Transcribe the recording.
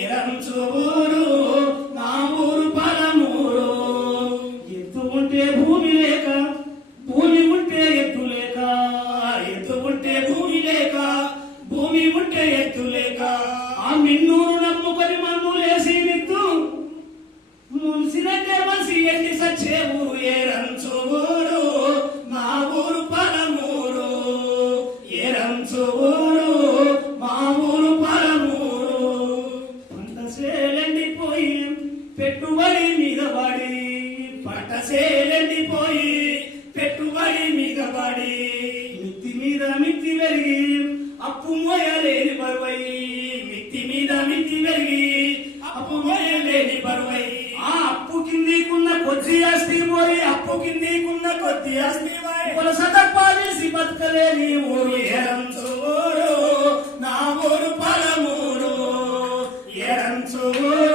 ఏరంచూరు మా ఊరు పలమూరు. ఎత్తు ఉంటే భూమి లేక, భూమి ఉంటే ఎత్తు లేక, ఎత్తు ఉంటే భూమి లేక, భూమి ఉంటే ఎత్తు లేక, ఆ మిన్నూరు నమ్ముకొని మన్నులేసి నిత్తు మున్సినట్టే మనిషి ఎన్ని సచ్చే ఊరు ఏరంచూరు మా ఊరు పలమూరు. ఏరంచూరు మా ఊరు పలమూరు. పంట సేలెండిపోయి పెట్టుబడి మీద పడి, పంట సేలెండిపోయి పెట్టుబడి మీద పడి, మిత్తి మీద మిత్తి పెరిగి అప్పు మోయలేని బరువై, మిత్తి మీద మిత్తి పెరిగి అప్పు మోయలేని బరువై, ఆ అప్పు కిందికున్న కొద్ది ఆస్తి పోయి, అప్పు కిందికున్న కొద్ది ఆస్తి వలస తప్పాలేసి బతకలేని ఊరు ఏరంచూరు నా ఊరు పలమూరు. ఏరంచూరు